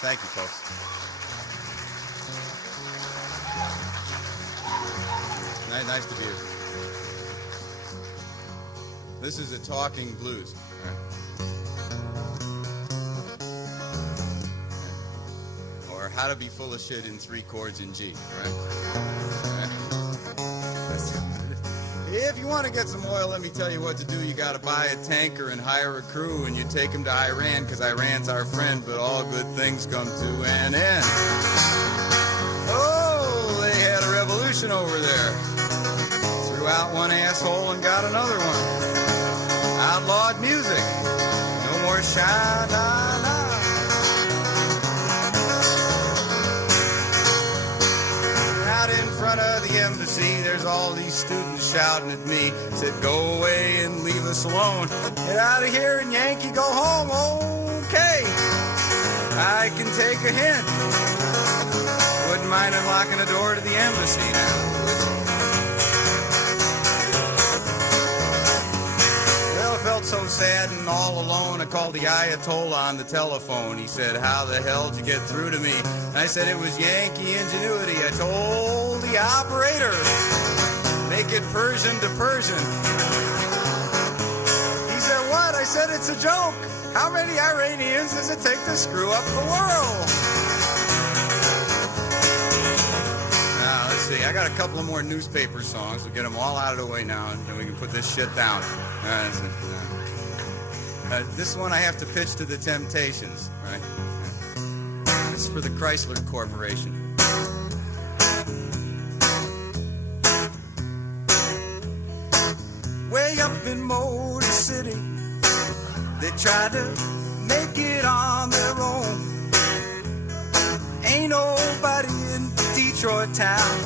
Thank you, folks. Nice to be here. This is a talking blues. Or how to be full of shit in 3 chords in G, right? If you want to get some oil, let me tell you what to do. You got to buy a tanker and hire a crew, and you take them to Iran, because Iran's our friend, but all good things come to an end. Oh, they had a revolution over there. Threw out one asshole and got another one. Outlawed music. No more sha-na-na. Out in front of the embassy, there's all these students shouting at me. Said, go away and leave us alone. Get out of here and Yankee, go home. Okay, I can take a hint. Wouldn't mind unlocking the door to the embassy now. Well, I felt so sad and all alone. I called the Ayatollah on the telephone. He said, how the hell did you get through to me? I said it was Yankee ingenuity. I told the operator, make it Persian to Persian. He said, what? I said, it's a joke. How many Iranians does it take to screw up the world? Now, let's see. I got a couple of more newspaper songs. We'll get them all out of the way now, and then we can put this shit down. This one I have to pitch to the Temptations, right? It's for the Chrysler Corporation. Way up in Motor City, they try to make it on their own. Ain't nobody in Detroit town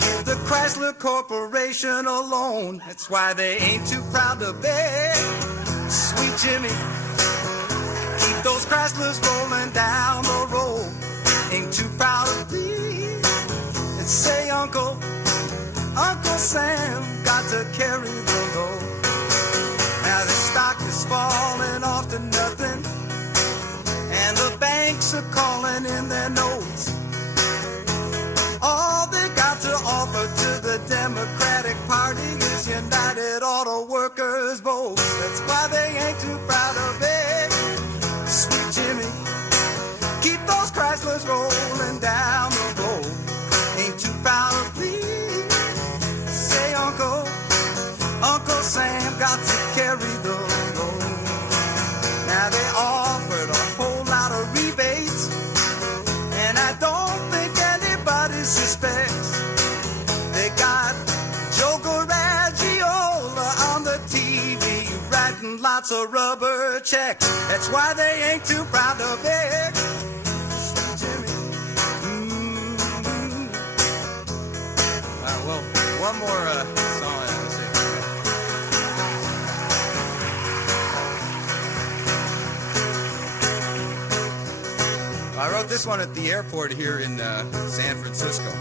give the Chrysler Corporation a loan. That's why they ain't too proud to beg. Sweet Jimmy, keep those Chryslers rolling down the road. Ain't too proud to plead and say, Uncle Sam got to carry the load. Now the stock is falling off to nothing, and the banks are calling in their notes. All they got to offer to the Democratic Party is United Auto Workers votes. That's why they ain't too proud of it. Sweet Jimmy, keep those Chryslers rolling down the road. Ain't too proud of please. Say Uncle Sam got to carry the load. Now they offered a whole lot of rebates, and I don't think anybody suspects. They got Joe Garagiola on the TV writing lots of rubber checks. That's why they ain't too proud to beg. Sweet Jimmy. Well, one more song. I wrote this one at the airport here in San Francisco.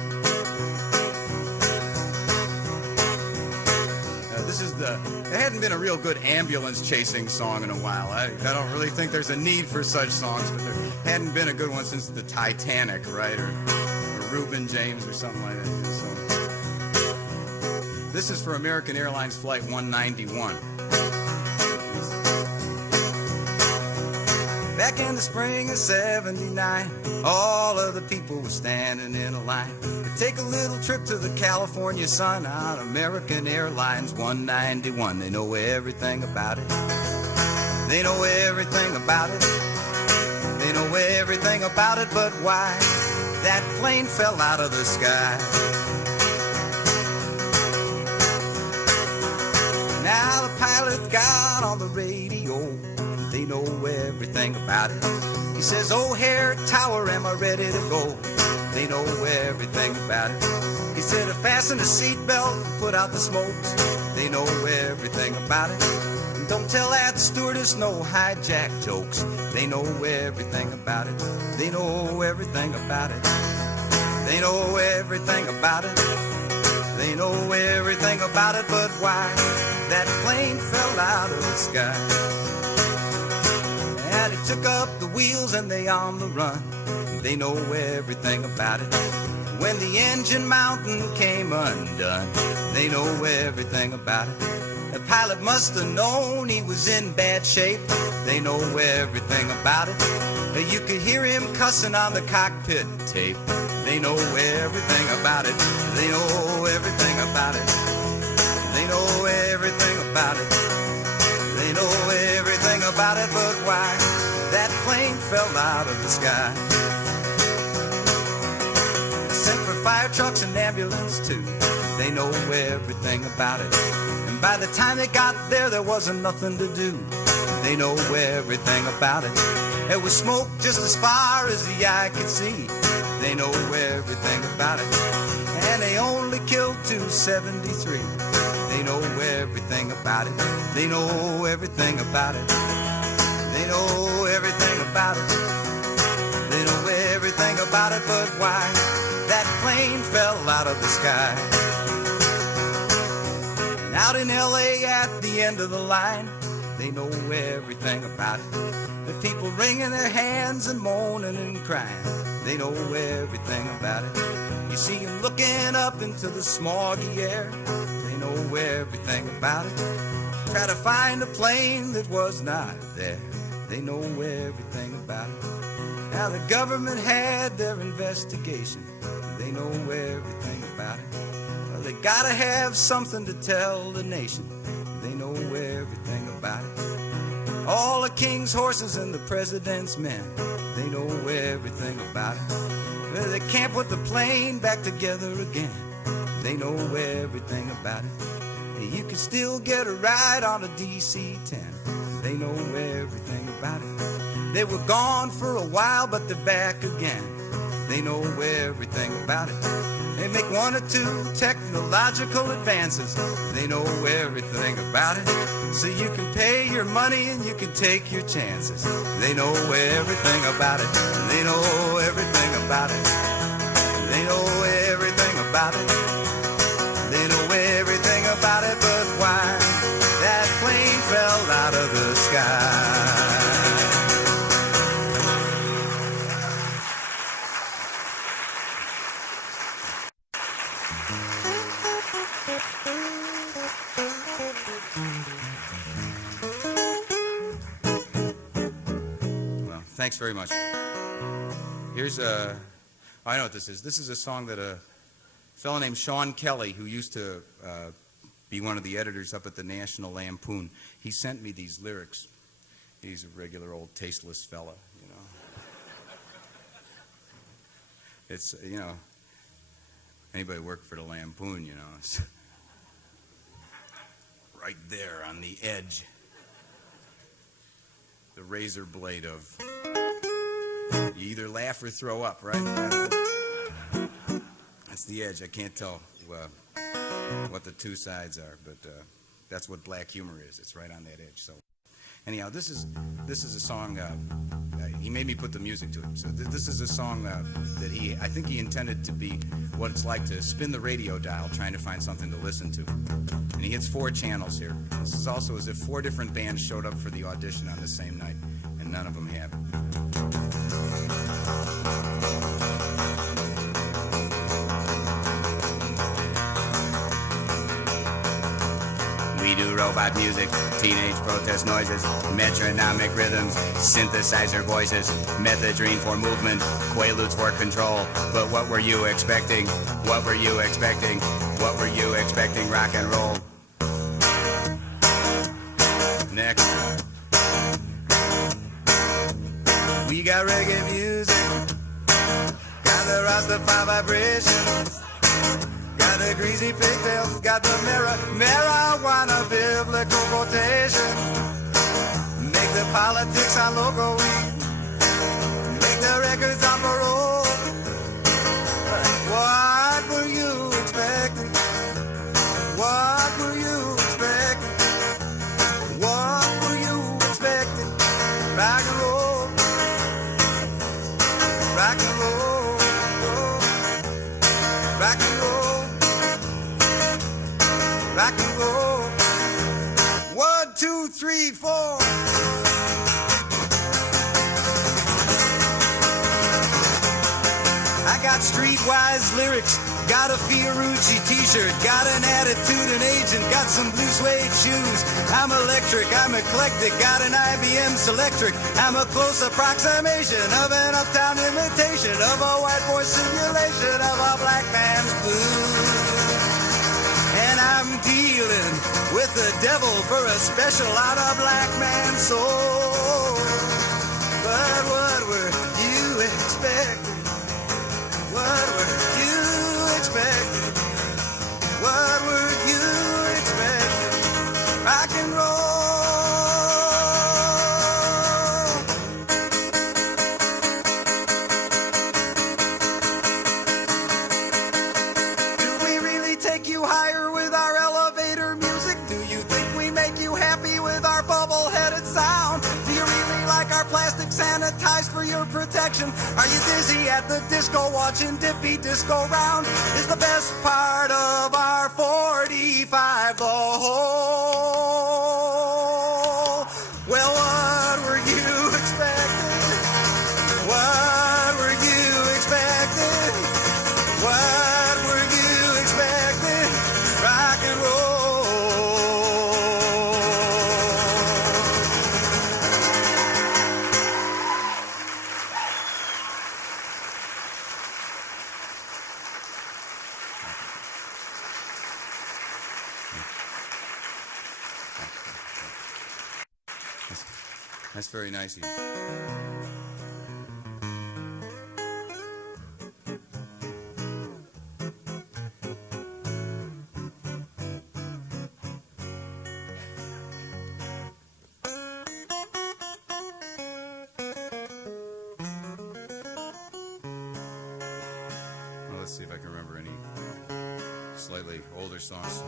There hadn't been a real good ambulance chasing song in a while. I don't really think there's a need for such songs, but there hadn't been a good one since the Titanic, right? Or Reuben James or something like that. So, this is for American Airlines Flight 191. Back in the spring of '79, all of the people were standing in a line to take a little trip to the California sun on American Airlines 191. They know everything about it. They know everything about it. They know everything about it, but why that plane fell out of the sky. Now the pilot got on the radio. They know everything about it. He says, O'Hare Tower, am I ready to go? They know everything about it. He said, fasten the seatbelt, put out the smokes. They know everything about it. And don't tell that stewardess no hijack jokes. They know everything about it. They know everything about it. They know everything about it. They know everything about it, but why that plane fell out of the sky. Now they took up the wheels and they on the run. They know everything about it. When the engine mountain came undone, they know everything about it. The pilot must have known he was in bad shape. They know everything about it. You could hear him cussing on the cockpit tape. They know everything about it. They know everything about it. They know everything about it. They know everything about it. But why that plane fell out of the sky? Sent for fire trucks and ambulance too. They know everything about it. And by the time they got there, there wasn't nothing to do. They know everything about it. There was smoke just as far as the eye could see. They know everything about it. And they only killed 273. They know everything about it. They know everything about it. They know everything about it. They know everything about it. But why that plane fell out of the sky? And out in L.A. at the end of the line, they know everything about it. The people wringing their hands and moaning and crying. They know everything about it. You see them looking up into the smoggy air. They know everything about it. Try to find a plane that was not there. They know everything about it. Now the government had their investigation. They know everything about it. Well, they gotta have something to tell the nation. They know everything about it. All the king's horses and the president's men, they know everything about it. Well, they can't put the plane back together again. They know everything about it. You can still get a ride on a DC-10. They know everything about it. They were gone for a while, but they're back again. They know everything about it. They make one or two technological advances. They know everything about it. So you can pay your money and you can take your chances. They know everything about it. They know everything about it. They know everything about it. They know everything about it. But why that plane fell out of the sky? Thanks very much. Here's I know what this is. This is a song that a fellow named Sean Kelly, who used to be one of the editors up at the National Lampoon, he sent me these lyrics. He's a regular old tasteless fella, you know. It's, you know, anybody work for the Lampoon, you know, it's right there on the edge. The razor blade of you either laugh or throw up, right? That's the edge. I can't tell what the two sides are, but that's what black humor is. It's right on that edge. So anyhow, this is a song. He made me put the music to it. So this is a song that I think he intended to be what it's like to spin the radio dial trying to find something to listen to. And he hits 4 channels here. This is also as if 4 different bands showed up for the audition on the same night, and none of them have it. We do robot music, teenage protest noises, metronomic rhythms, synthesizer voices, methadone for movement, quaaludes for control. But what were you expecting? What were you expecting? What were you expecting? Rock and roll. Next. We got reggae music, got the Rastafari vibrations, got the greasy pigtails, got the marijuana biblical quotation. Make the politics on local weed, make the records on parole. What were you expecting? What were you expecting? What were you expecting? Rock and roll, rock and roll, rock and roll, rock and roll. 1, 2, 3, 4. got streetwise lyrics, got a Fiorucci t-shirt, got an attitude, an agent, got some blue suede shoes. I'm electric, I'm eclectic, got an IBM Selectric. I'm a close approximation of an uptown imitation of a white boy simulation of a black man's blues. And I'm dealing with the devil for a special on a black man's soul. But what were you expecting? What were you expecting? What were you expecting? Rock and roll. Do we really take you higher with our elevator music? Do you think we make you happy with our bubble-headed sound? Do you really like our plastic sanitized for your protection? Are you dizzy at the disco watching Dippy Disco Round? Is the best part of our 45 the whole? Well, what were you expecting? What were you expecting? What were you expecting? Rock and roll. That's very nice of you. Well, let's see if I can remember any slightly older songs.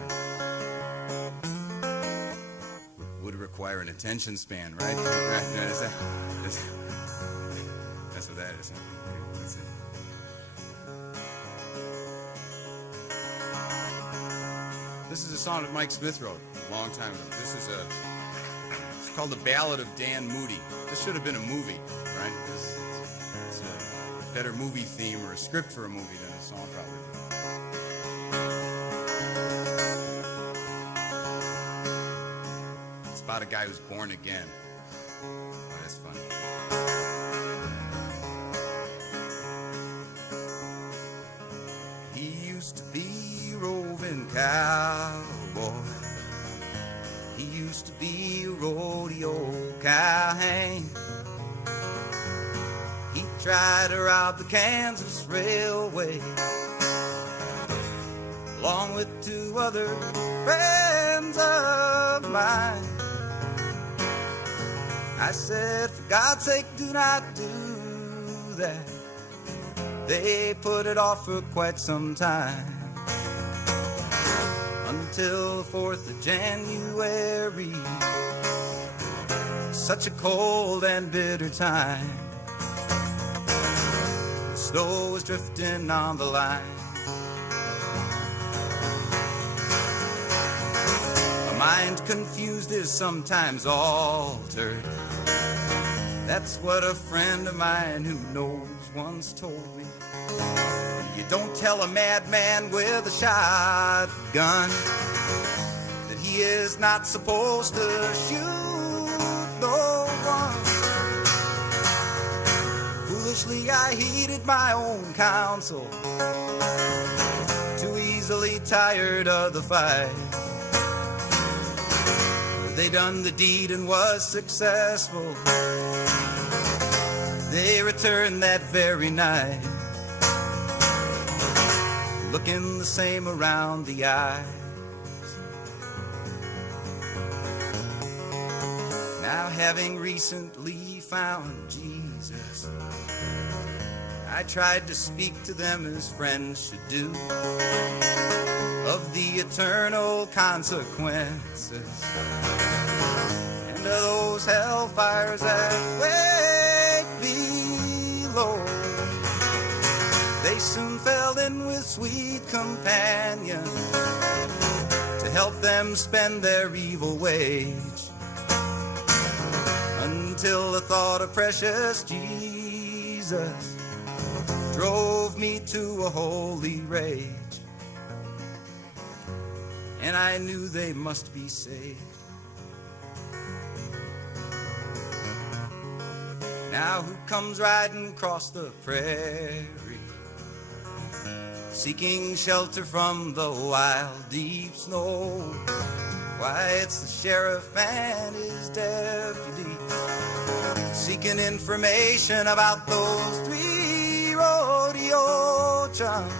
Would require an attention span, right? Right? That's what that is. That's it. This is a song that Mike Smith wrote a long time ago. It's called The Ballad of Dan Moody. This should have been a movie, right? It's a better movie theme or a script for a movie than a song, probably. About a guy who's born again. Oh, that's funny. He used to be a roving cowboy. He used to be a rodeo cowhand. He tried to rob the Kansas Railway along with two other friends of mine. I said, for God's sake, do not do that. They put it off for quite some time, until the 4th of January. Such a cold and bitter time. The snow was drifting on the line. A mind confused is sometimes altered. That's what a friend of mine who knows once told me. You don't tell a madman with a shotgun that he is not supposed to shoot no one. Foolishly I heeded my own counsel, too easily tired of the fight. They done the deed and was successful. They returned that very night, looking the same around the eyes. Now having recently found Jesus, I tried to speak to them as friends should do, of the eternal consequences and of those hellfires that wait below. They soon fell in with sweet companions to help them spend their evil wage, until the thought of precious Jesus drove me to a holy rage, and I knew they must be saved. Now who comes riding across the prairie, seeking shelter from the wild deep snow? Why, it's the sheriff and his deputies, seeking information about those 3 rodeo chums.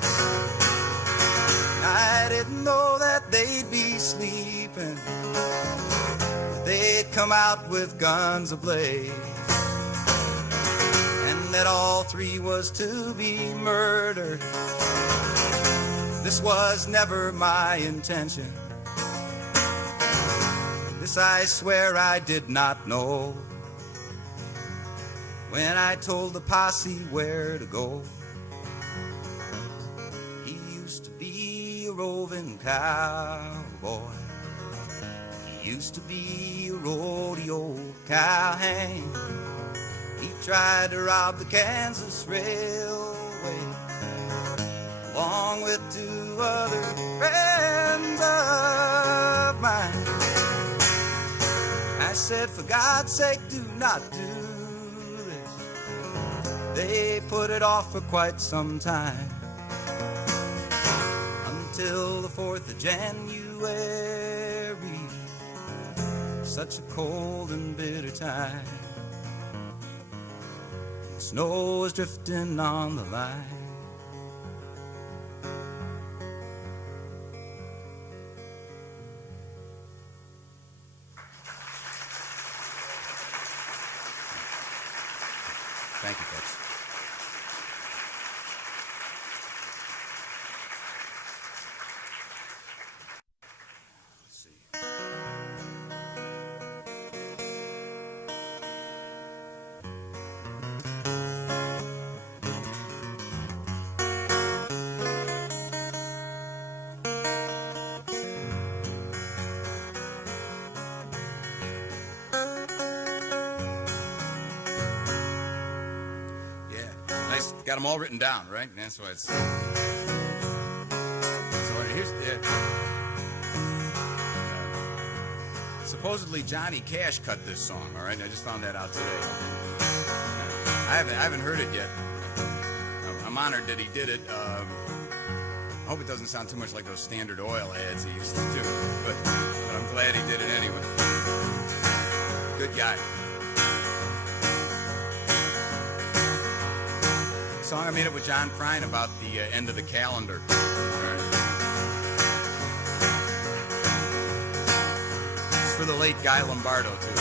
I didn't know that they'd be sleeping, they'd come out with guns ablaze, and that all 3 was to be murdered. This was never my intention. This I swear I did not know when I told the posse where to go. He used to be a roving cowboy, he used to be a rodeo cowhand. He tried to rob the Kansas Railway along with 2 other friends of mine. I said, for God's sake, do not do this. They put it off for quite some time, until the 4th of January, such a cold and bitter time. Snow was drifting on the line. Thank you, folks. Let's see. Got them all written down, right? That's why it's... So here's... supposedly Johnny Cash cut this song, all right? I just found that out today. I haven't heard it yet. I'm honored that he did it. I hope it doesn't sound too much like those Standard Oil ads he used to do, but I'm glad he did it anyway. Good guy. Song I made it with John Prine about the end of the calendar. It's for the late Guy Lombardo, too.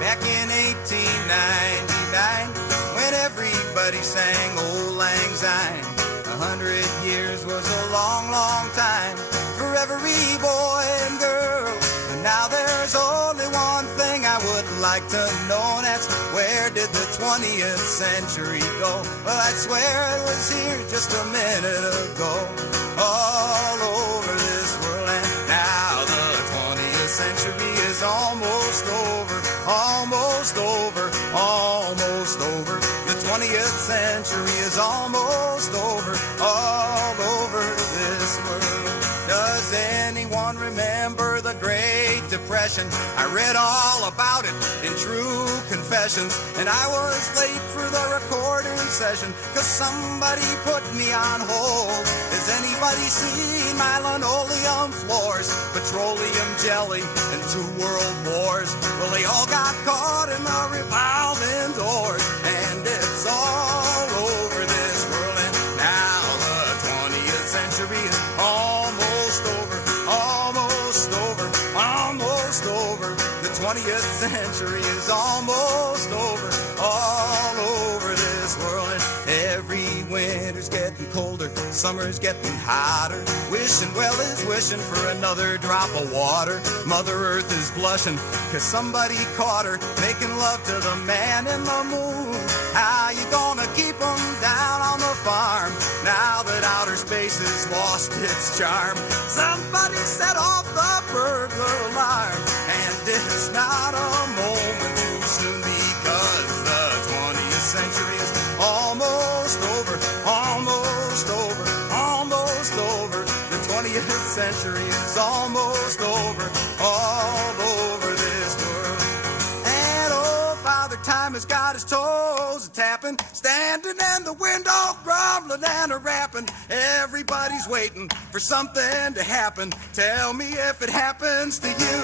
Back in 1899, when everybody sang Old Lang Syne, 100 years was a long, long time for every boy and girl. But now there's only one thing I would like to know, and that's where did the 20th century go? Well, I'd swear it was here just a minute ago, all over this world, and now the 20th century is almost over, almost over, almost over. The 20th century is almost over, all over this world. Does anyone remember the Great Depression? I read all about it in True Confessions, and I was late for the recording session, 'cause somebody put me on hold. Has anybody seen my linoleum floors? Petroleum jelly and 2 world wars. Well, they all got caught in the revolving doors, and it's all over this world. And now the 20th century is almost over, almost over, almost over. The 20th century is almost over, all over this world. And every winter's getting colder, summer's getting hotter. Wishing well is wishing for another drop of water. Mother Earth is blushing 'cause somebody caught her making love to the man in the moon. How you gonna keep 'em down on the farm now that outer space has lost its charm? Somebody set off the burglar alarm, and it's not a moment too soon, because the 20th century is almost got his toes a-tapping, standing in the window, grumbling and a-rapping. Everybody's waiting for something to happen. Tell me if it happens to you.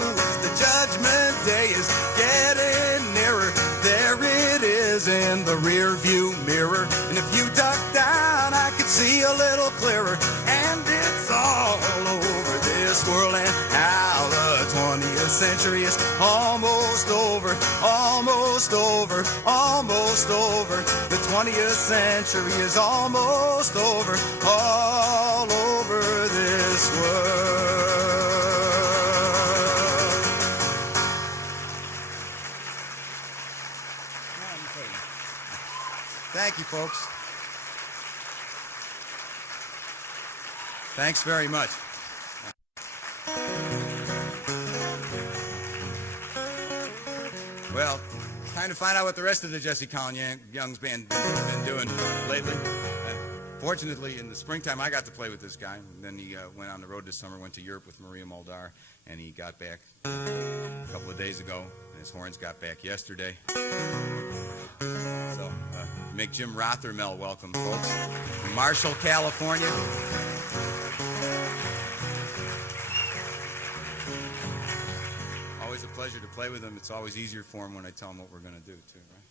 The judgment day is getting nearer. There it is in the rear view mirror. And if you duck down, I could see a little clearer. And it's all over this world and how the 20th century is almost over, almost over, almost over. The 20th century is almost over, all over this world. Thank you, folks. Thanks very much. Well, time to find out what the rest of the Jesse Colin Young's band been doing lately. Fortunately, in the springtime, I got to play with this guy. And then he went on the road this summer, went to Europe with Maria Muldaur, and he got back a couple of days ago, and his horns got back yesterday. So, make Jim Rothermel welcome, folks. From Marshall, California. Always a pleasure to play with him. It's always easier for him when I tell him what we're going to do, too, right?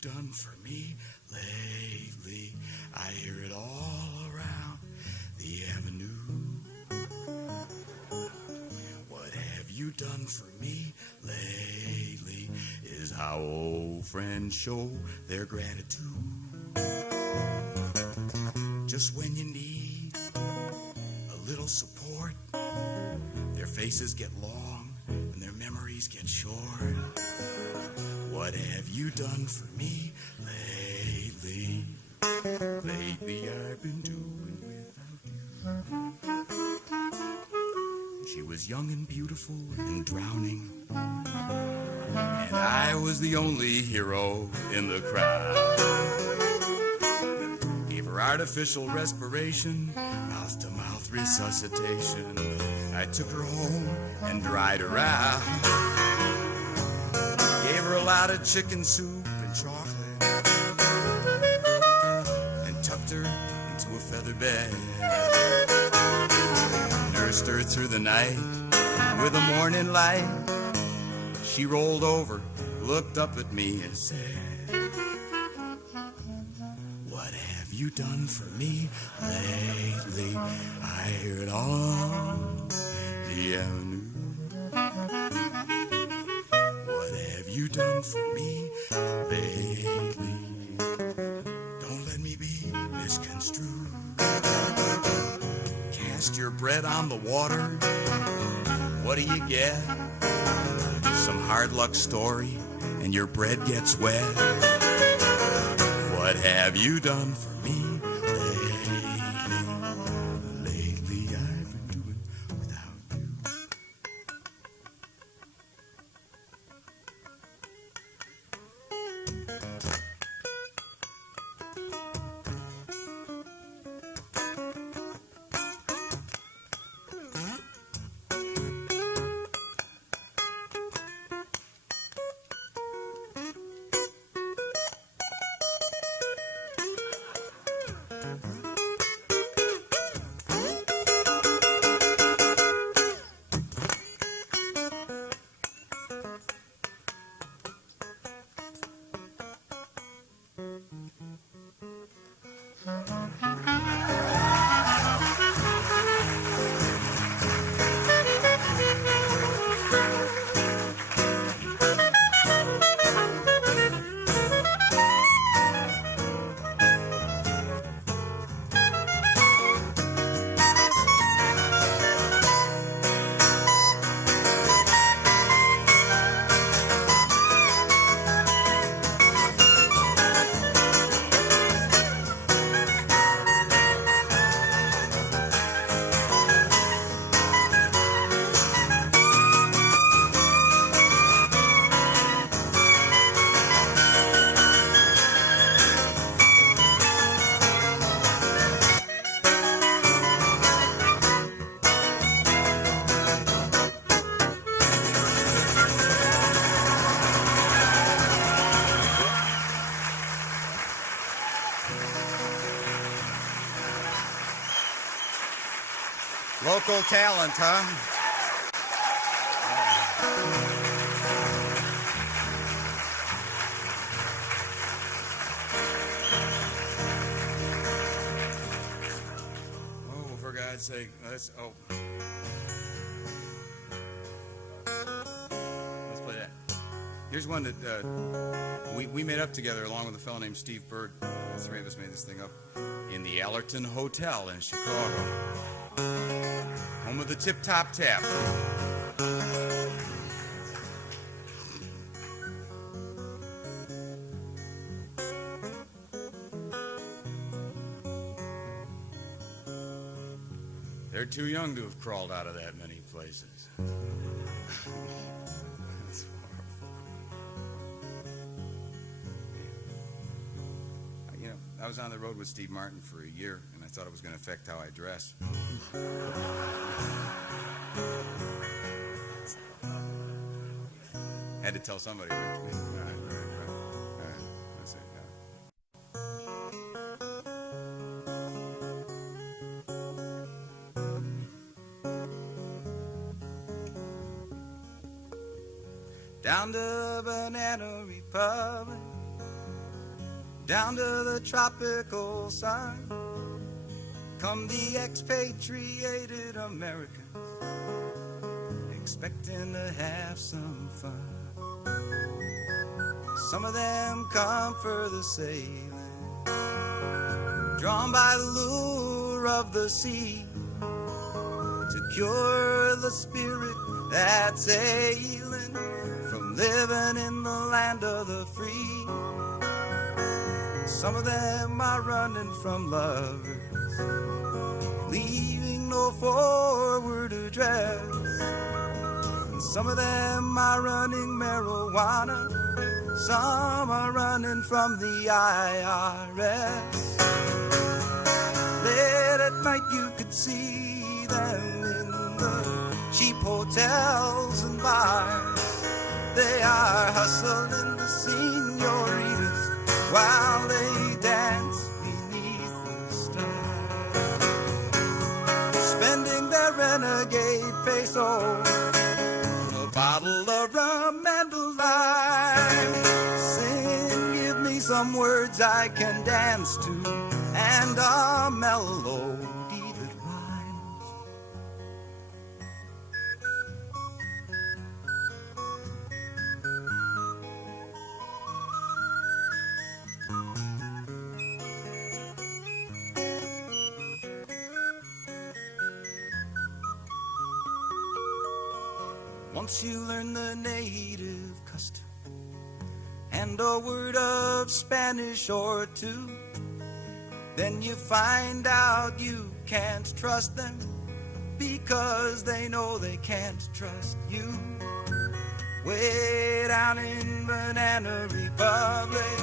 Done for me lately, I hear it all around the avenue. What have you done for me lately is how old friends show their gratitude. Just when you need a little support, their faces get long and their memories get short. What have you done for me lately? Lately I've been doing without you. She was young and beautiful and drowning, and I was the only hero in the crowd. Gave her artificial respiration, mouth-to-mouth resuscitation. I took her home and dried her out. Gave her a lot of chicken soup and chocolate, and tucked her into a feather bed. Nursed her through the night with a morning light. She rolled over, looked up at me and said, what have you done for me lately? I hear it on the avenue. You done for me lately? Don't let me be misconstrued. Cast your bread on the water. What do you get? Some hard luck story, and your bread gets wet. What have you done for me lately? Lately I've been doing without you. Local talent, huh? Oh, for God's sake, let's play that. Here's one that we made up together along with a fellow named Steve Bird. The three of us made this thing up in the Allerton Hotel in Chicago, home of the Tip Top Tap. They're too young to have crawled out of that many places. That's horrible. You know, I was on the road with Steve Martin for a year, and I thought it was going to affect how I dress. Had to tell somebody. All right. That's it. Down to the Banana Republic, down to the tropical sun, come the expatriated Americans, expecting to have some fun. Some of them come for the sailing, drawn by the lure of the sea, to cure the spirit that's ailing from living in the land of the free. Some of them are running from lovers, leaving no forward address. And some of them are running marijuana, some are running from the IRS. Late at night you could see them in the cheap hotels and bars. They are hustling the senoritas while they dance beneath the stars, spending their renegade peso, a bottle of rum and a lime. Sing, give me some words I can dance to, and a melody that rhymes. Once you learn the native custom and a word of Spanish or two, then you find out you can't trust them because they know they can't trust you. Way down in Banana Republic,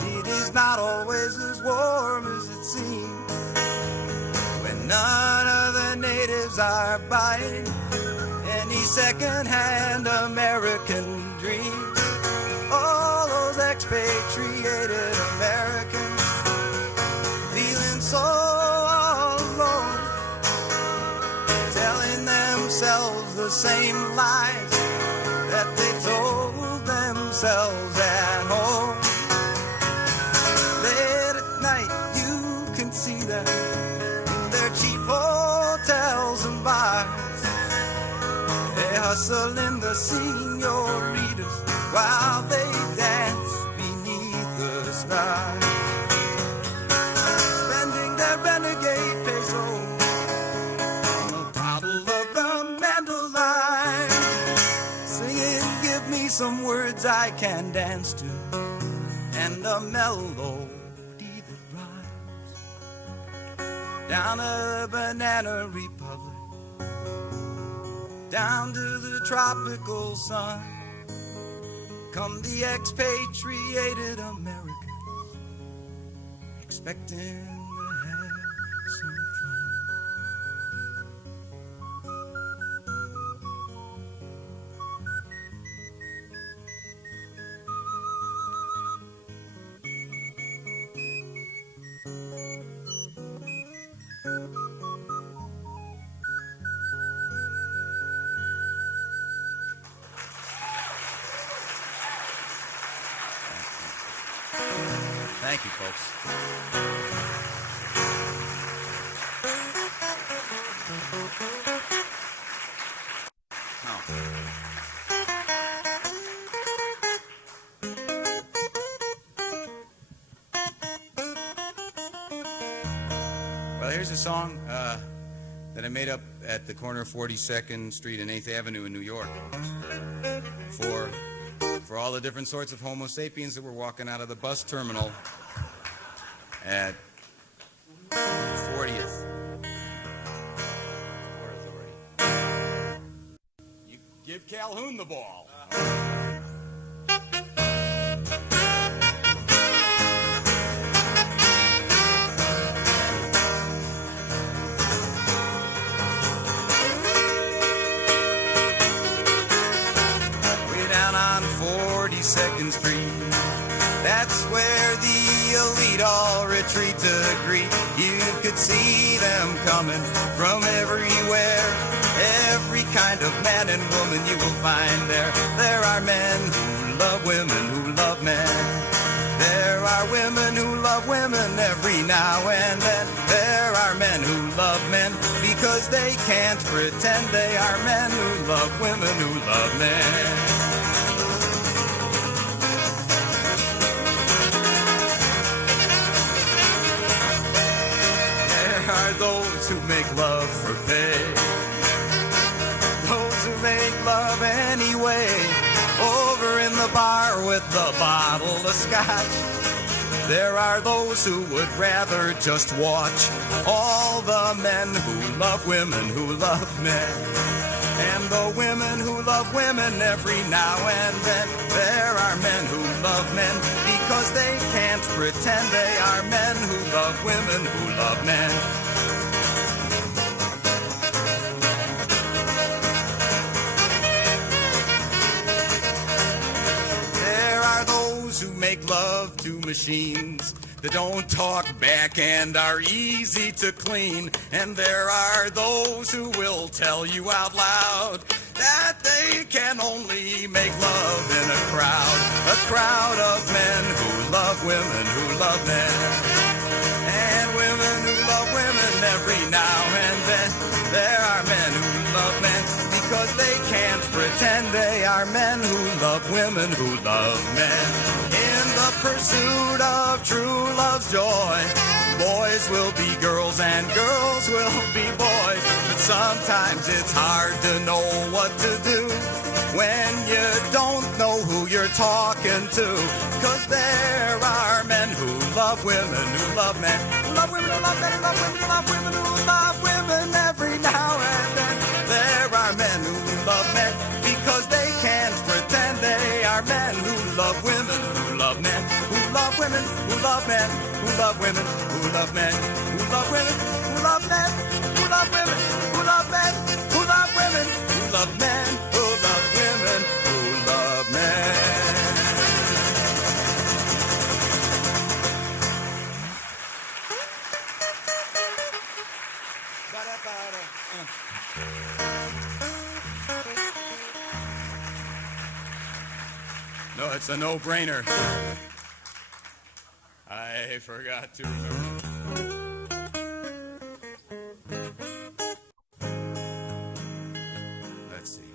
it is not always as warm as it seems, when none of the natives are buying any second-hand American dreams. All those expatriated Americans feeling so alone, telling themselves the same lies that they told themselves at home. Late at night you can see them in their cheap hotels and bars. They hustle in the senoritas while they dance beneath the stars, spending their renegade peso on a bottle of rum and a lime. Singing, give me some words I can dance to, and a melody that rhymes. Down a Banana Republic, down to the tropical sun, come the expatriated Americans, expecting to have some fun. Well, here's a song that I made up at the corner of 42nd Street and 8th Avenue in New York for all the different sorts of Homo sapiens that were walking out of the bus terminal at 40th. You give Calhoun the ball. Second Street, that's where the elite all retreat to greet. You could see them coming from everywhere. Every kind of man and woman you will find there. There are men who love women who love men. There are women who love women every now and then. There are men who love men because they can't pretend. They are men who love women who love men. Those who make love for pay, those who make love anyway, over in the bar with the bottle of scotch. There are those who would rather just watch all the men who love women who love men, and the women who love women every now and then. There are men who love men because they can't pretend. They are men who love women who love men. Who make love to machines that don't talk back and are easy to clean. And there are those who will tell you out loud that they can only make love in a crowd of men who love women who love men, and women who love women every now and then. There are men who love men because they can't pretend. They are men who love women who love men. In the pursuit of true love's joy, boys will be girls and girls will be boys. But sometimes it's hard to know what to do when you don't know who you're talking to. 'Cause there are men who love women who love men, who love women who love men, who love women who love women who love women every now and then. There are men who love men because they can't pretend. They are men who love women who love men, who love women who love men, who love women who love men, who love women who love men, who love women who love men, who love women who love men, who love women who love men. No, it's a no-brainer. I forgot to remember. Let's see.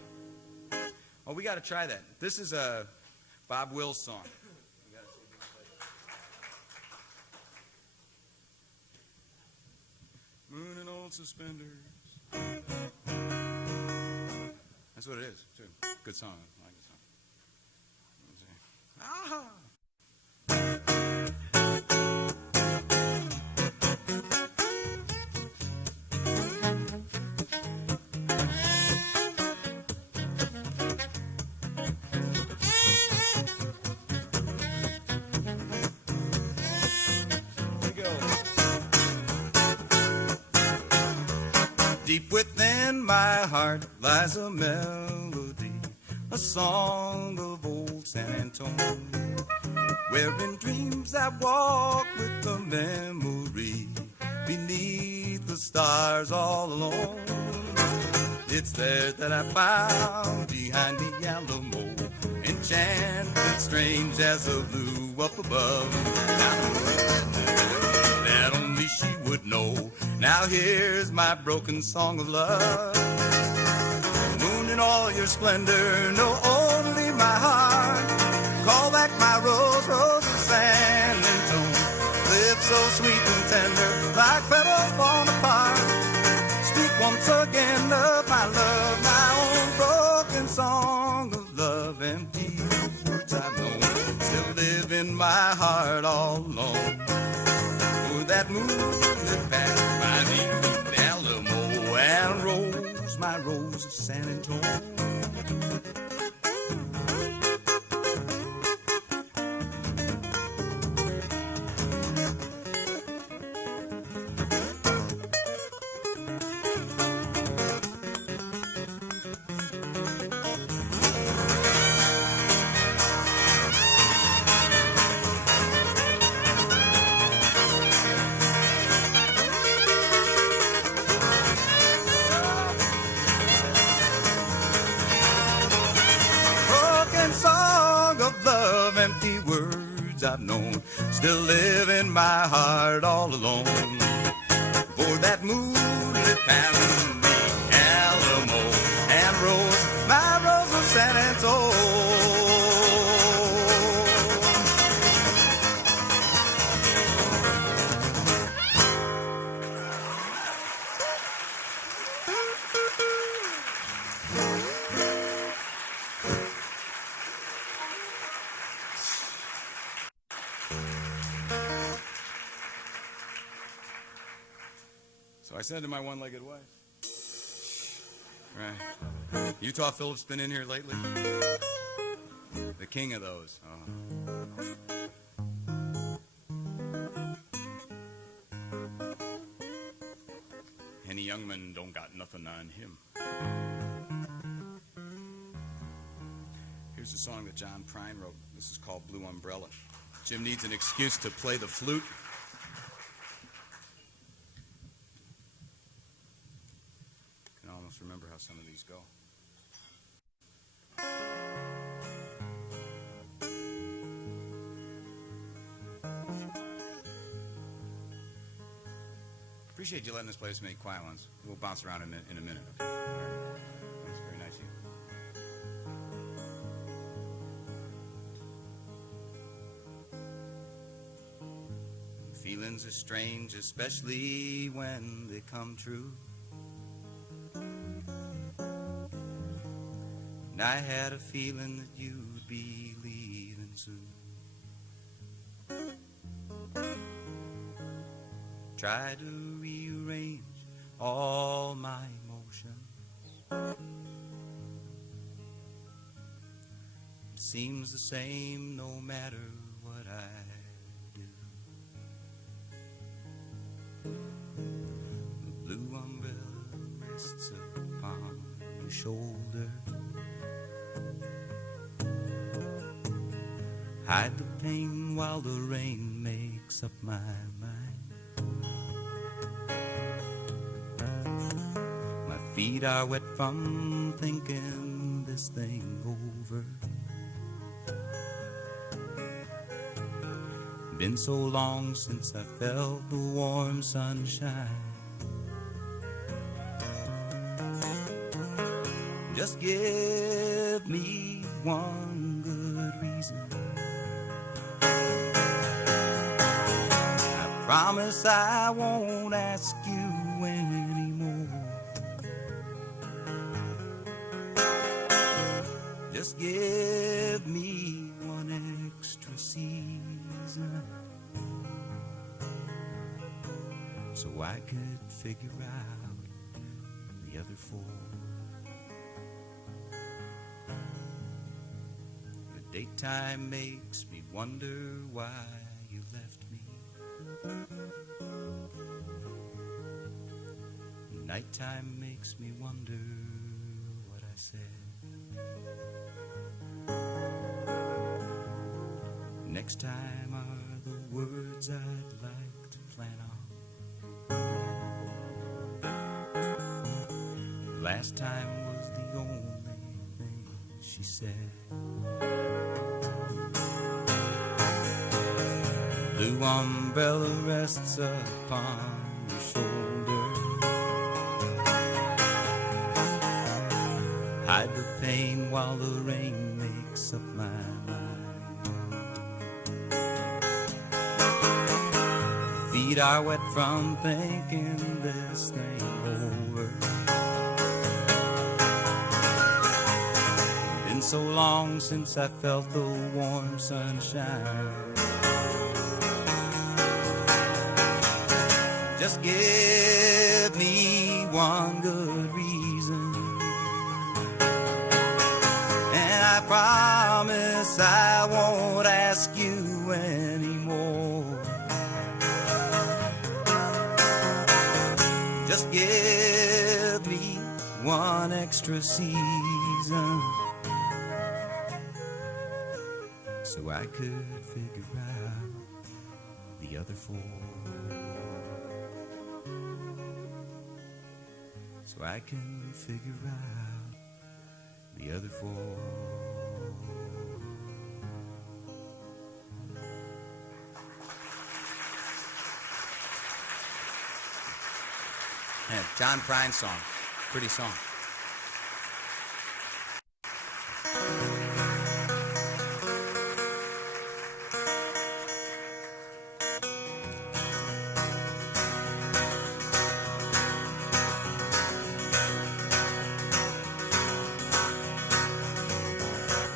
Oh, we got to try that. This is a Bob Wills song. Moon and old suspenders. That's what it is, too. Good song. I like the song. Ah! Deep within my heart lies a melody, a song of old San Antonio, where in dreams I walk with the memory beneath the stars all alone. It's there that I found behind the Alamo, enchanted, strange as a blue up above. That only she would know. Now here's my broken song of love. Moon in all your splendor, know only my heart. Call back my rose, rose of San Antone. Lips so sweet and tender, like petals born rose of San Antonio. I've known still live in my heart all alone. For that moonlit fountain, the Alamo, and Rose, my Rose of San Antonio. So I said to my one-legged wife, right, Utah Phillips been in here lately? The king of those. Oh. Henny Youngman don't got nothing on him. Here's a song that John Prine wrote. This is called Blue Umbrella. Jim needs an excuse to play the flute. I almost remember how some of these go. Appreciate you letting us play this many quiet ones. We'll bounce around in a minute. Okay? All right. That's very nice of you. Feelings are strange, especially when they come true. And I had a feeling that you'd be leaving soon. Try to rearrange all my emotions. It seems the same no matter what I do. The blue umbrella rests upon your shoulder. Hide the pain while the rain makes up my mind. My feet are wet from thinking this thing over. Been so long since I felt the warm sunshine. Just give me one good reason. I promise I won't ask you anymore. Just give me one extra season, so I could figure out the other four. The daytime makes me wonder why you left me. Nighttime makes me wonder what I said. Next time are the words I'd like to plan on. Last time was the only thing she said. Blue umbrella rests upon your shoulder. Hide the pain while the rain makes up my mind. Feet are wet from thinking this thing over. Been so long since I felt the warm sunshine. Just give me one good reason. I won't ask you anymore. Just give me one extra season so I could figure out the other four. So I can figure out the other four. Yeah, John Prine's song. Pretty song.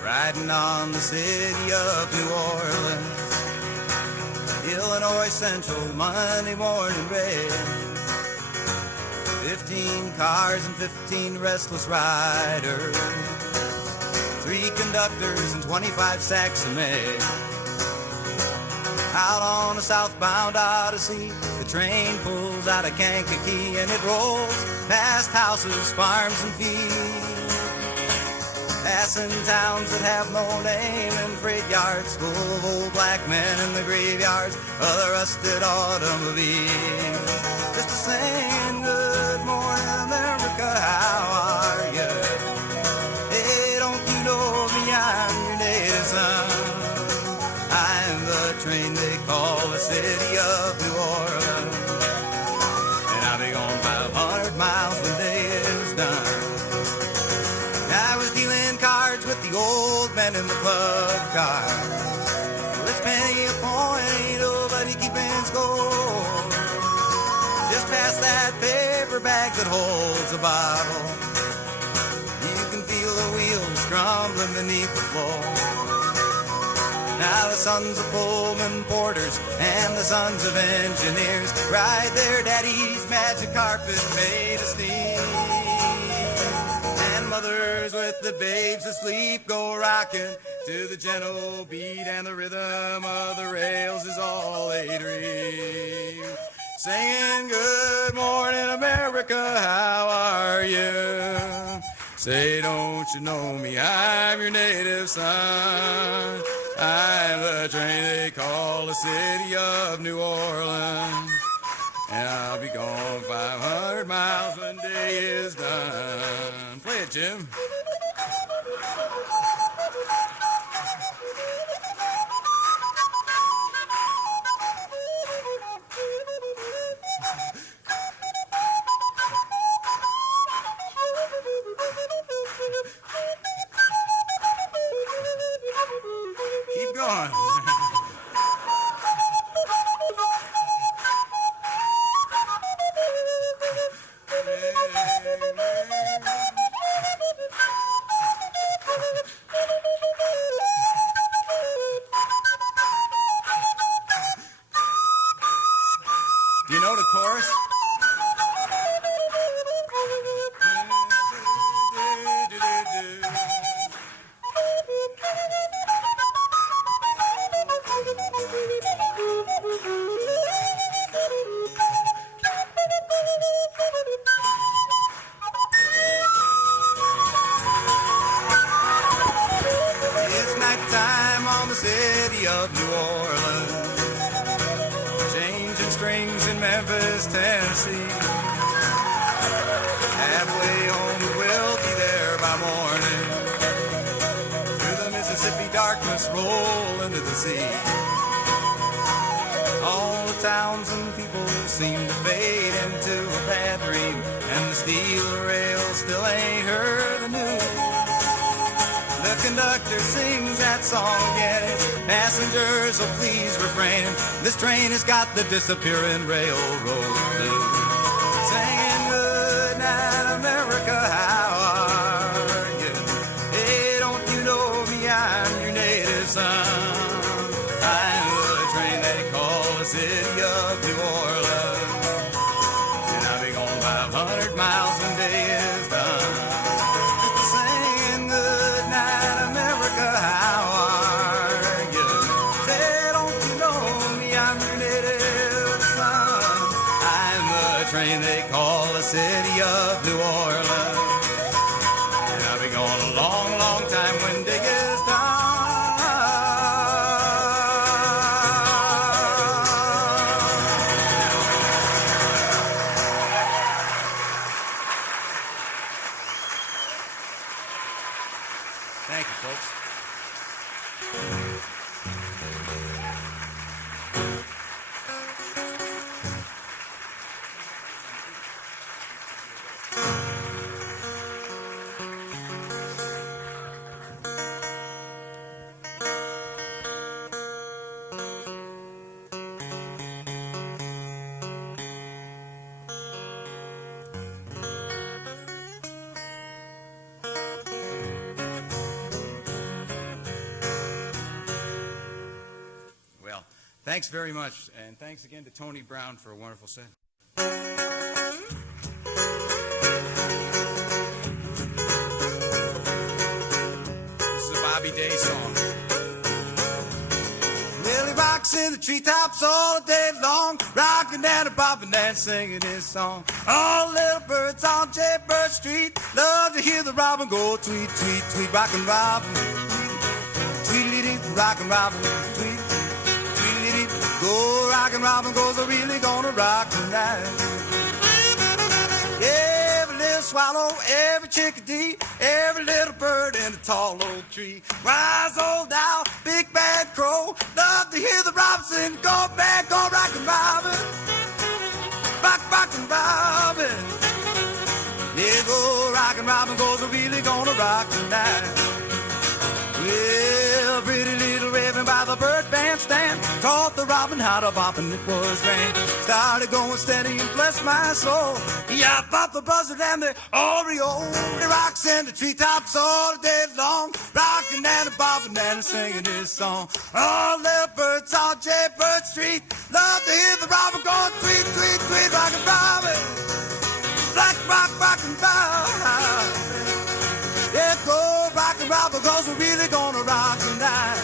Riding on the city of New Orleans, Illinois Central, Monday morning red. 15 cars and 15 restless riders, 3 conductors and 25 sacks of men. Out on a southbound Odyssey, the train pulls out of Kankakee and it rolls past houses, farms, and fields, passing towns that have no name and freight yards full of old black men in the graveyards of the rusted automobiles. Just a saying, good morning America, how are you? Hey, don't you know me, I'm your native son. I'm the train they call the city of New Orleans, and I'll be going 500 miles when day is done. I was dealing cards with the old men in the club car. Let's pay a point, ain't nobody keeping score. Just pass that paper bag that holds a bottle. You can feel the wheels crumbling beneath the floor. Now the sons of Pullman porters and the sons of engineers ride their daddy's magic carpet made of steel. And mothers with the babes asleep go rocking to the gentle beat, and the rhythm of the rails is all they dream. Singing, good morning America, how are you? Say, don't you know me, I'm your native son. I'm the train they call the city of New Orleans, and I'll be gone 500 miles when day is done. Play it, Jim. Keep going. Do you know the chorus? It's nighttime on the city of New Orleans, changing strings in Memphis, Tennessee. Halfway home, we'll be there by morning. Through the Mississippi darkness, roll into the sea. All the towns and people seem to fade into a bad dream, and the steel rails still ain't heard the news. The conductor sings that song again. It's passengers, so please refrain. This train has got the disappearing railroad blues. Singing good night America, how are you? Hey, don't you know me, I'm your native son. I'm the train they call the city of New Orleans, and I'll be going 500 miles when day is done. Singing good night America, how are city they call the city of New Orleans. And I'll be gone a long, long time when day gets done. Thank you, folks. Thanks very much, and thanks again to Toni Brown for a wonderful set. This is a Bobby Day song. Lily rocks in the treetops all day long, rocking and a bopping and singing this song. All little birds on Jaybird Street love to hear the robin go tweet, tweet, tweet, rockin' Robin, tweet, rockin' Robin, tweet. Go rockin' Robin goes, we're really gonna rock tonight. Every little swallow, every chickadee, every little bird in the tall old tree. Wise old owl, big bad crow, love to hear the robin sing. Go back, go rockin' Robin, rockin' Robin. Yeah, go rockin' Robin goes, we're really gonna rock tonight. Well, pretty little raven by the bird bandstand taught the robin how to bop, and it was grand. Started going steady and bless my soul. Yeah, bop the buzzard and the oriole. He rocks in the treetops all day long, rocking and bopping and singing this song. All the birds on Jaybird Street love to hear the robin go tweet, tweet, tweet, rockin' Robin, rockin' Robin. Yeah, go rockin' Robin, cause we're really gonna rock tonight.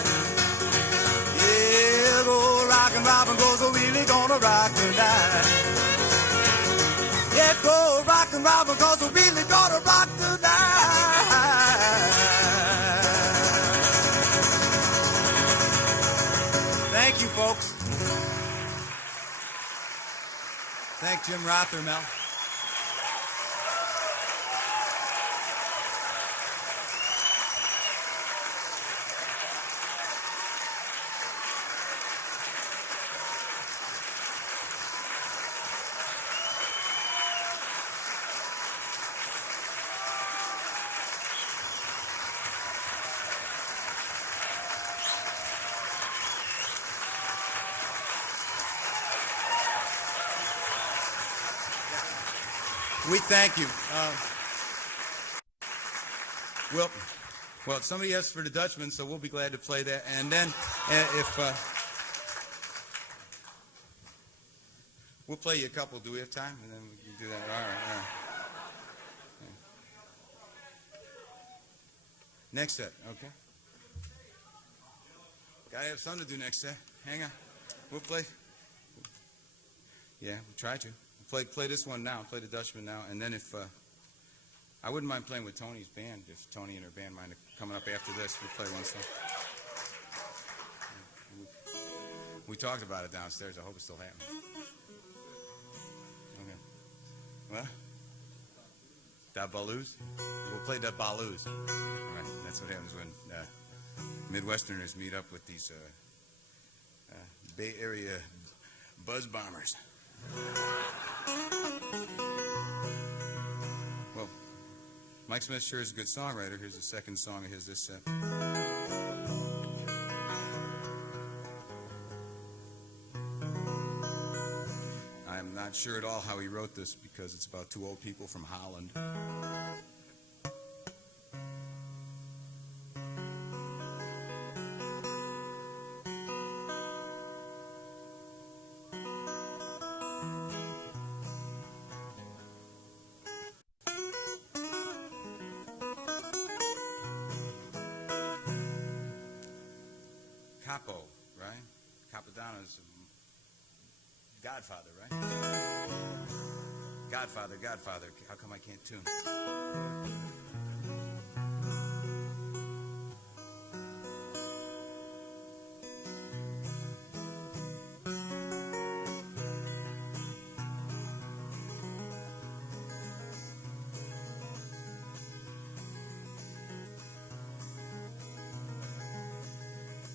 Yeah, go rockin' Robin, cause we're really gonna rock tonight. Yeah, go rockin' Robin, cause we're really gonna rock tonight. Thank you, folks. Thank Jim Rothermel. We thank you. Well, somebody asked for the Dutchman, so we'll be glad to play that. And then if we'll play you a couple. Do we have time? And then we can do that. All right. Next set, okay? Gotta have something to do next set. Hang on. We'll play. Yeah, we'll try to. Play this one now. Play the Dutchman now. And then if I wouldn't mind playing with Toni's band, if Toni and her band mind coming up after this, we'll play one song. We talked about it downstairs. I hope it's still happening. Okay. Well, Da Baloos? We'll play Da Baloos. Right. That's what happens when Midwesterners meet up with these Bay Area buzz bombers. Well, Mike Smith sure is a good songwriter. Here's the second song of his this set. I'm not sure at all how he wrote this because it's about two old people from Holland. Capo, right? Capodanno's godfather, right? Godfather, Godfather. How come I can't tune?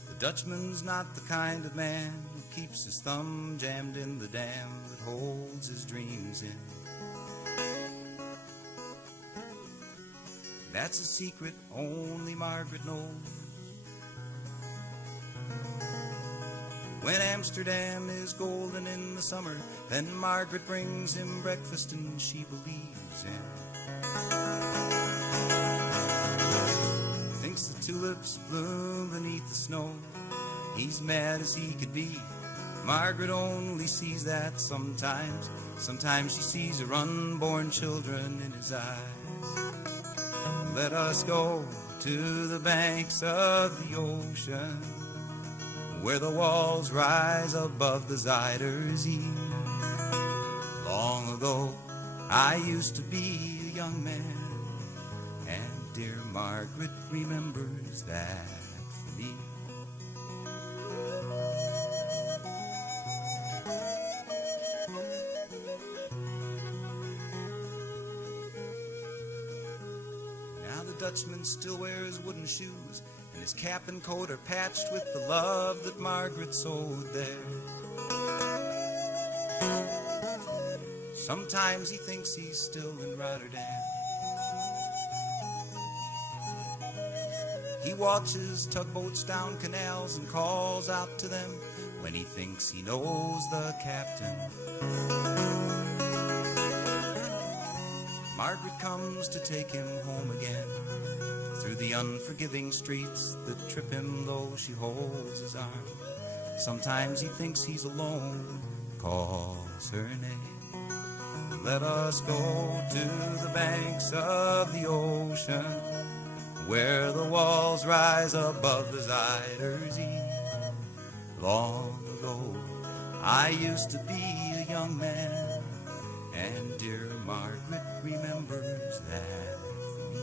The Dutchman's not the kind of man who keeps his thumb jammed in the dam that holds his dreams in. That's a secret only Margaret knows. When Amsterdam is golden in the summer, then Margaret brings him breakfast and she believes in. Thinks the tulips bloom beneath the snow. He's mad as he could be. Margaret only sees that sometimes. Sometimes she sees her unborn children in his eyes. Let us go to the banks of the ocean, where the walls rise above the Zuider Zee. Long ago, I used to be a young man, and dear Margaret remembers that for me. Dutchman still wears wooden shoes, and his cap and coat are patched with the love that Margaret sowed there. Sometimes he thinks he's still in Rotterdam. He watches tugboats down canals and calls out to them when he thinks he knows the captain. Margaret comes to take him home again, through the unforgiving streets that trip him though she holds his arm. Sometimes he thinks he's alone, calls her name. Let us go to the banks of the ocean, where the walls rise above the Zuider Zee. Long ago, I used to be a young man, and dear Margaret remembers that for me.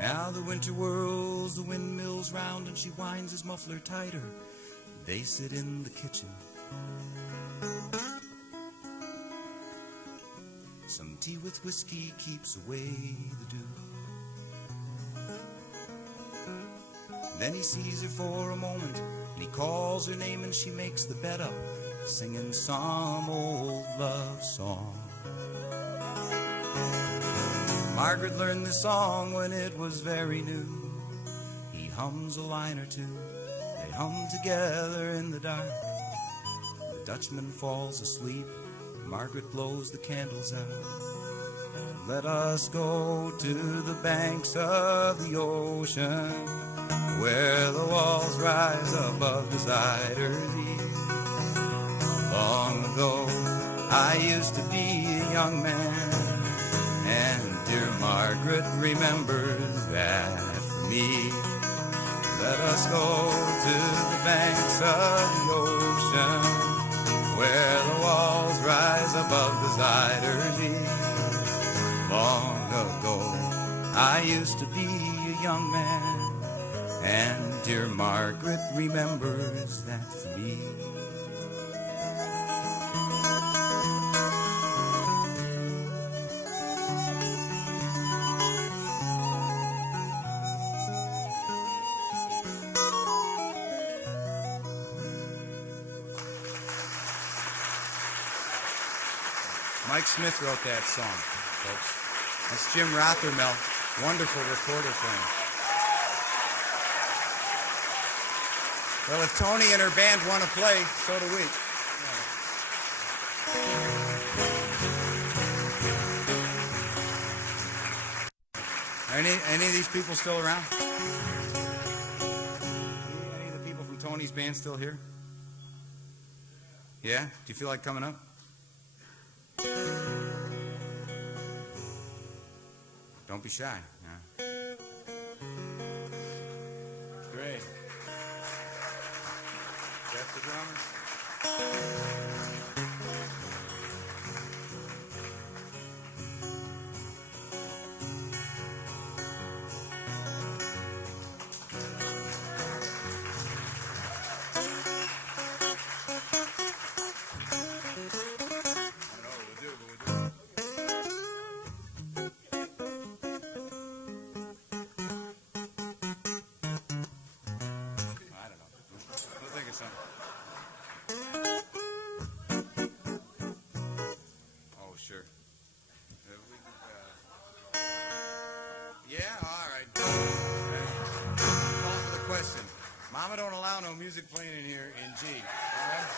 Now the winter whirls the windmills round, and she winds his muffler tighter. They sit in the kitchen. Some tea with whiskey keeps away the dew. Then he sees her for a moment, and he calls her name, and she makes the bed up, singing some old love song. Margaret learned this song when it was very new. He hums a line or two. They hum together in the dark. The Dutchman falls asleep. Margaret blows the candles out. Let us go to the banks of the ocean, where the walls rise above the Zuider Zee. Long ago, I used to be a young man, and dear Margaret remembers that for me. Let us go to the banks of the ocean, where the walls rise above the Zuider Zee. Long ago, I used to be a young man, and dear Margaret remembers that for me. Mike Smith wrote that song, folks. That's Jim Rothermel. Wonderful recorder playing. Well, if Toni and her band want to play, so do we. Any of these people still around? Any of the people from Toni's band still here? Yeah? Do you feel like coming up? Don't be shy. Yeah. Great. Jeff the drummer. Mama don't allow no music playing in here in G. All right?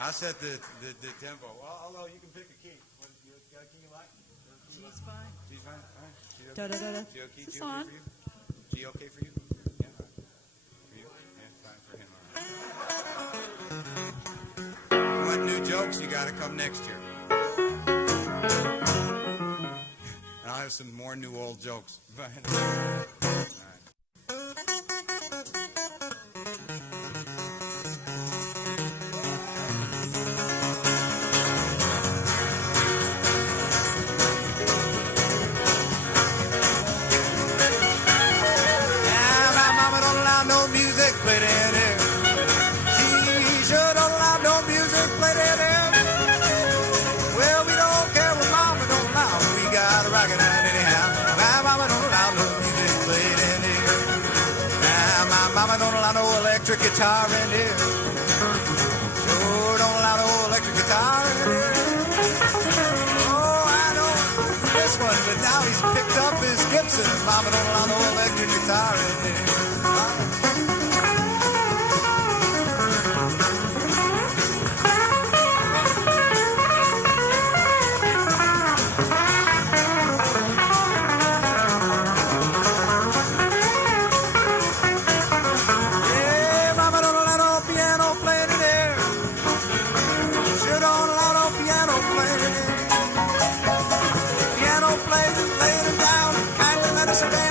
I'll set the tempo. Well, although you can pick a key. What, you got a key you like? G's fine. G's fine? All right. G okay? Da, da, da, da. G okay, Is G this okay on? for you? G okay for you? Yeah. All right. For you? Yeah, fine for him. All right. You want new jokes? You got to come next year. And I'll have some more new old jokes. All right. Electric guitar in here. Sure don't allow no electric guitar in here. Oh, I know this one, but now he's picked up his Gibson. Mama don't allow no electric guitar in here.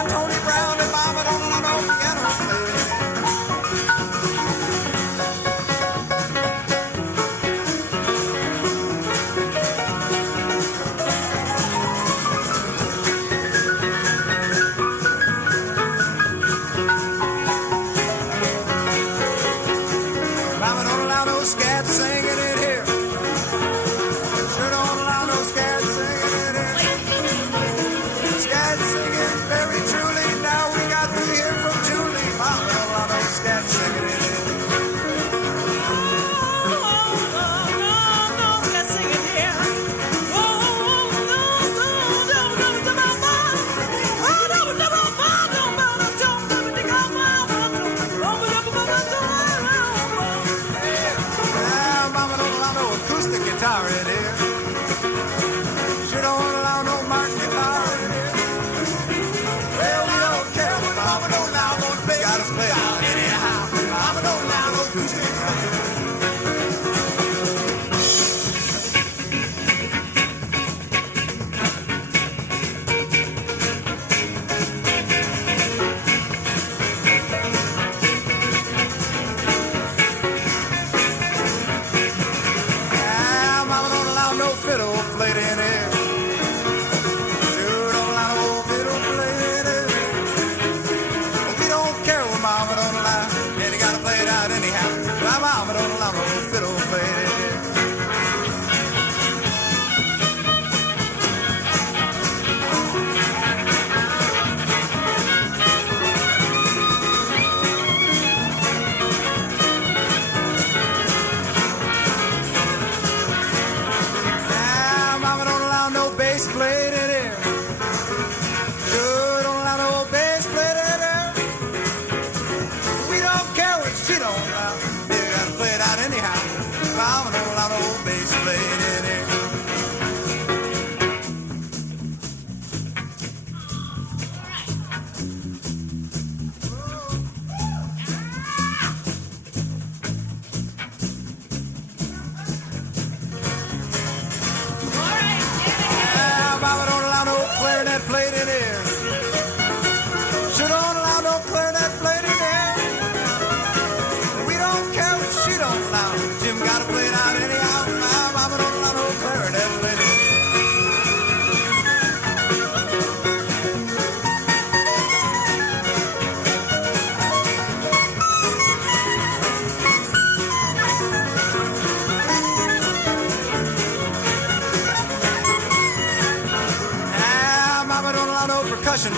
Toni Brown and Mama don't allow no piano playing. Mama don't allow no scat singing in here. Sure don't allow no scat singing in here. Scat singing very truly. Now we got to hear from Julie. Mama don't allow no scat singing in here. Guitar in here. She don't allow no March guitar in here. Well, we don't care what Mama don't allow no bass. Gotta play out anyhow. Mama don't allow no acoustic guitar. Mama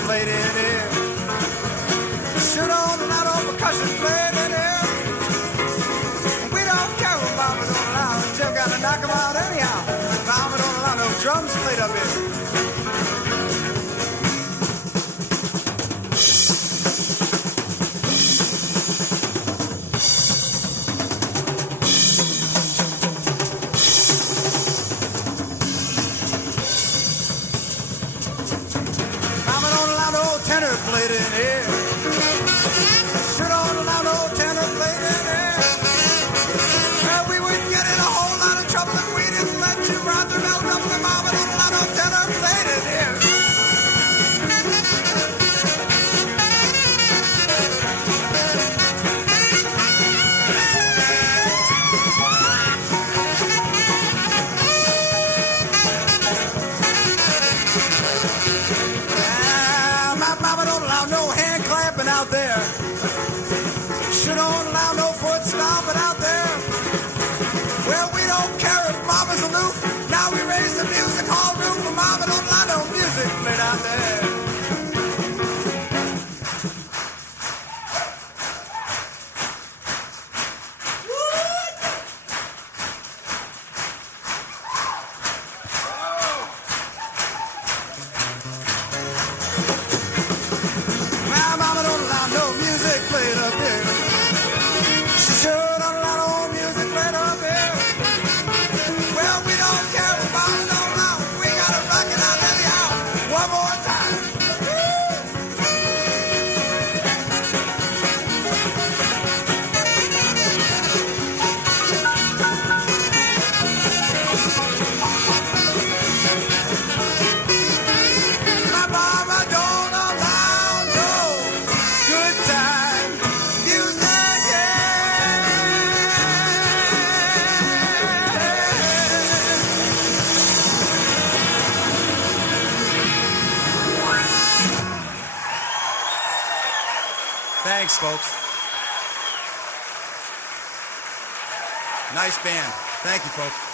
played in here. Shoot on and out on percussion played in here. We don't care what Mama don't allow. Jim got to knock him out anyhow. Mama don't allow no drums played up here. Tenor played in here. Sure don't allow no tenor played in here. Well, we would get in a whole lot of trouble if we didn't let Jim Rothermel dump the mom and don't allow no tenor played in here. No hand clapping out there. Sure don't allow no foot stomping out there. Well, we don't care if Mama's aloof. Now we raise the music hall roof, and Mama don't allow no music played out there. Thanks, folks. Nice band. Thank you, folks.